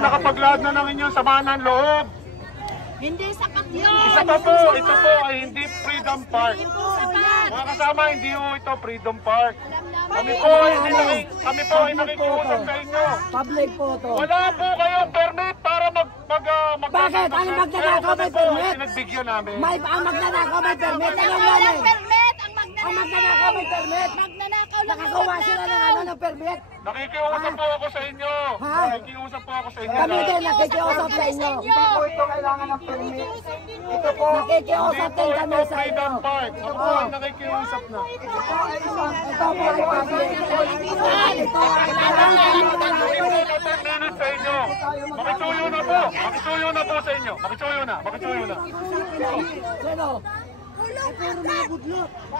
nakapaglaad na ng inyong samahan ng loob. Hindi sapat yun. Isa pa po, ito po ay hindi Freedom Park. Mga kasama, hindi po ito Freedom Park. Kami po ay nakikiusap sa inyo. Public po to. Wala po kayong permit para Bakit? Ang magnanakaw may permit? Pinagbigyan namin. Ang magnanakaw may permit? Alam Walang namin. permit. Ang magnanakaw may permit? Magnanakaw lang. Nakagawa sila ng permit? Nakikiusap po ako sa inyo. Ha? Nakikiusap po ako sa inyo. Kami din, nakikiusap sa inyo. Hindi po ito kailangan ng permit. Ito po, nakikiusap din kami sa inyo. Freedom Park. Ako po ay nakikiusap na. Ito po ay public. Ito ay sa inyo. Makisuyo na po. Makisuyo na po sa inyo. Makisuyo na. Makisuyo na. Sino? Kulong agad!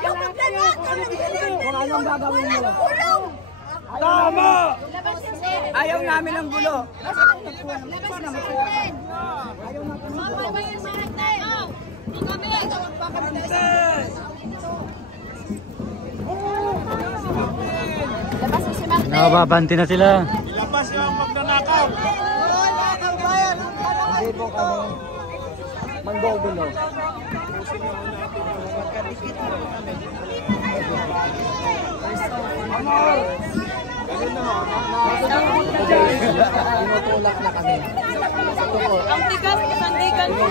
Yung magnanakaw ng hiling! Kung anong gagawin mo? Kulong! Tama! Labas yung sir! Ayaw namin ng gulo. Labas yung sir! Mama ba yung sir? Hindi kami! Labas yung si Martin! Nababanti na sila. Ilabas yung magnanakaw. Hindi po kami manggugulo. Tinutulak na kami. Ang tigas, sandigan mo!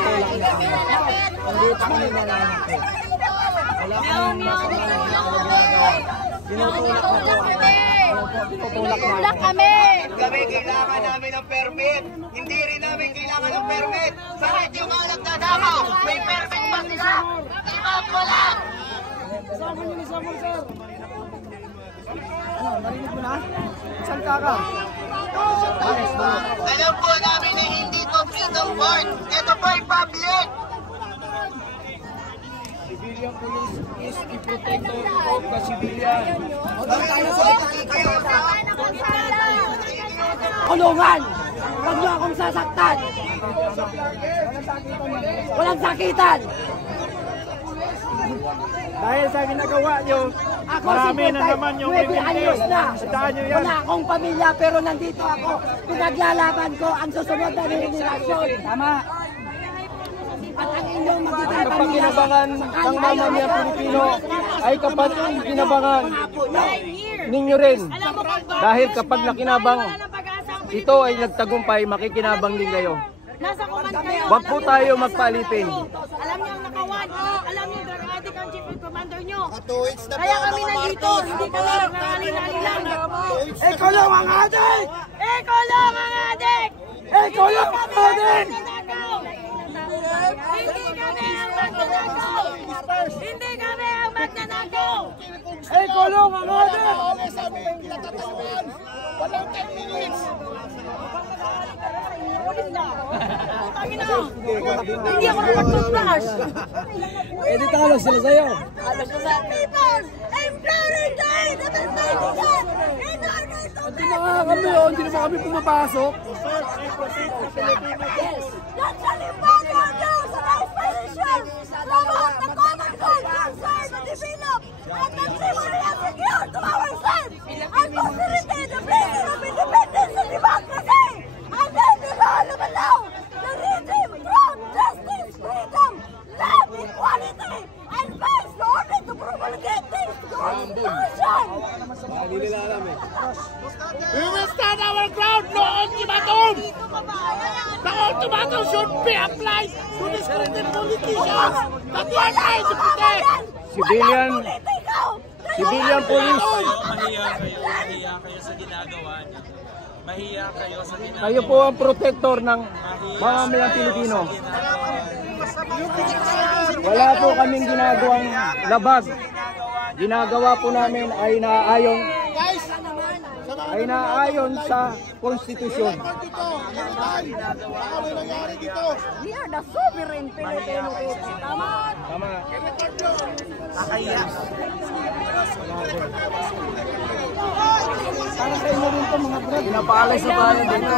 Hindi pa kami nananakit. Wala kami tinutulak na po. Tinutulak kami! Kami kailangan namin ng permit. Hindi rin namin kailangan ng permit. Bakit yung mga nagdadakaw? May permit pa sila? Ibang ko lang! Isama niyo, sir. Ano, narinig mo na? Saan ka? Alam po namin na hindi to Freedom Park. Ito po ay public. Civilian police is the protector of the civilian. Kulungan! Huwag niyo akong sasaktan! Walang sakitan! Dahil sa ginagawa nyo, marami na naman yung anyos na. Tandaan nyo yan. Wala akong pamilya pero nandito ako. Pinaglalaban ko ang susunod na regenerasyon. Tama. At ang inyong magiging Kapag-kinabangan ng mamamayang Pilipino ay kapag kinabangan ninyo rin. Dahil kapag nakinabang ito ay nagtagumpay, makikinabang din kayo. Nasa command kayo. Huwag po tayo magpalipin. Alam niyo ang nakawan. Alam niyo drug addict ang chief commander niyo. Kaya kami nandito. Hindi kami nagrarali-rali lang. Kulong ang adik! Kulong ang adik! Kulong ang adik! Hindi kami ang magnanakaw! Hindi kami ang magnanakaw! Kulong ang adik! Walang 10 minutes. Hindi ako nakapag-flash! Di talo sila sa'yo. People! Imploring the aid of the citizen! Hindi na nga kami, hindi na kami pumapasok. Yes! That's the Limbano News and Expedition! Lahat na common goal can serve and develop and massively and secure to ourselves and facilitate the blessing of independence and democracy! And then the law of allow the regime, truth, justice, freedom, love, equality, and face the order to promulgate this Constitution! We will stand our ground. No ultimatum. The ultimatum should be applied to these politicians that you are trying to protect. Civilian police. Mahiya kayo sa ginagawa niyo. Mahiya kayo sa ginagawa. Kayo po ang protector ng mamamayang Pilipino. Wala po kaming ginagawang labag. Ginagawa po namin ay naayon sa konstitusyon. We are the sovereign Filipino people. Tama? Tama. Para sa inyo rin ito mga bro. Pinapaalay sa bayan dito.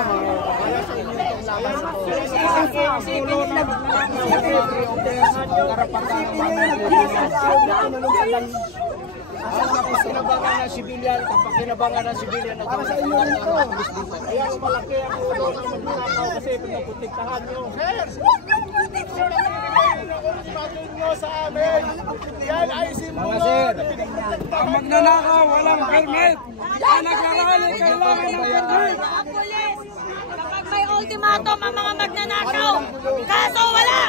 Kapag-kinabangan ng sibilyan, kapag-kinabangan ng sibilyan, para sa inyo rin ito. Kaya malaki ang ulo ng pinaprotektahan nyo. Huwag yung proteksyonan! Ultimatum nyo sa amin. Yan ay simbolo na pinaprotektahan nyo. Magnanakaw, walang permit. Ang nagrarally, kailangan ng permit. Mga pulis, kapag may ultimatum ang mga magnanakaw, kaso wala!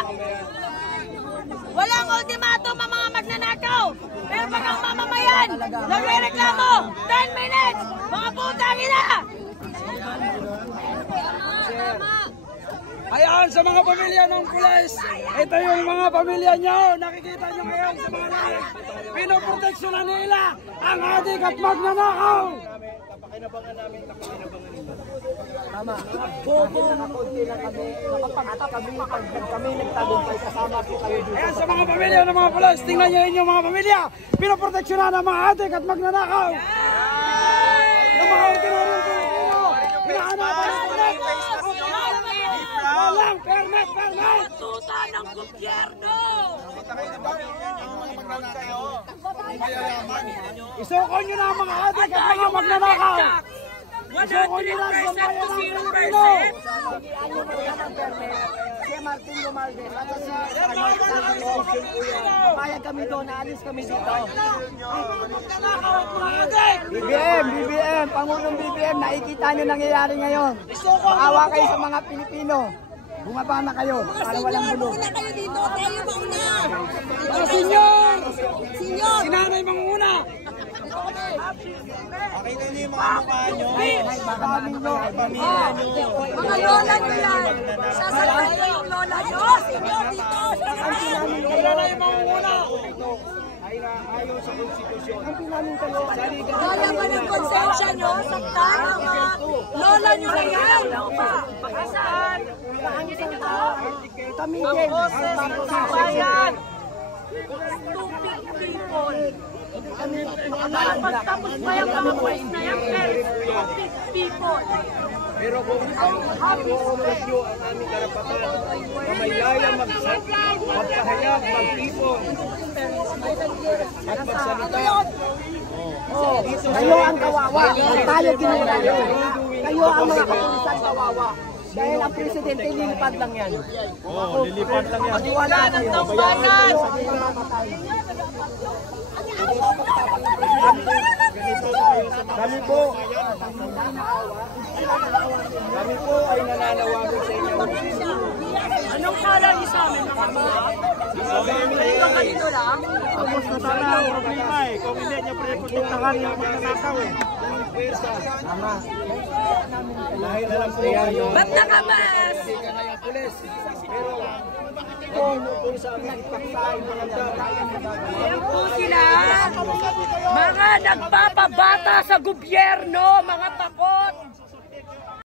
Walang ultimatum ang mga magnanakaw. Pero pag ang mamamayan, nagre-reklamo, 10 minutes, mga putang ina! Ayan sa mga pamilya ng pulis. Ito yung mga pamilya nyo. Nakikita nyo ngayon sa mga live. Pinoproteksyonan nila ang adik at magnanakaw. Kapakinabangan namin, kapakinabangan nila. Tama. Bobo na konti lang kami. Nakapag-atap kami. Pag kami nagtagumpay, kasama po kayo dito. Ayan sa mga pamilya ng mga pulis. Tingnan nyo inyong mga pamilya. Pinoproteksyonan ang mga adik at magnanakaw. Ng mga ordinaryong Pilipino. Pinahanapan ng pulis. Walang permit, permit. Tuta ng gobyerno! Isuko nyo na ang mga adik at mga magnanakaw. Isuko nyo na ang bayan ng Pilipino. Si Martin Romualdez at si Payag kami doon, naalis kami dito. BBM, Pangulong BBM, nakikita nyo nangyayari ngayon. Maawa kayo sa mga Pilipino. Bumaba na kayo para walang bulong. Una kayo dito, tayo mauna! Mga senyor! Senyor! Sinanay manguna! Mga lola nyo yan! Sasaluhin ko yung lola nyo! Senyor, dito! Sinanay manguna! Kaya ba ng konsensya nyo? Saktan ang mga lola nyo na yan! Saan? Kami din. Bayan! Stupid people! Pagtapos ba yung mga boys na yan? Stupid people! Pero kung inuulat nyo ang aming karapatan, kamayaya magpahayag, magtipon, at magsalita. Kayo ang kawawa. Tayo kinulayo. Kayo ang mga kapulisan kawawa. Dahil ang presidente, lilipad lang yan. Oo, lilipad lang yan. Wala ng tambayan. Kami po ay nananawagan sa inyo. Anong kala niyo sa amin? Hanggang kanino lang? Tapos na sana ang problema eh. Kung hindi niya pinaprotektahan yung magnanakaw eh. Dahil alam po kayo, Ba't nakabas? hindi ka na yung pulis. Pero kung sa amin ipaksain mga Yan po sila. Mga nagpapabata sa gobyerno, mga takot.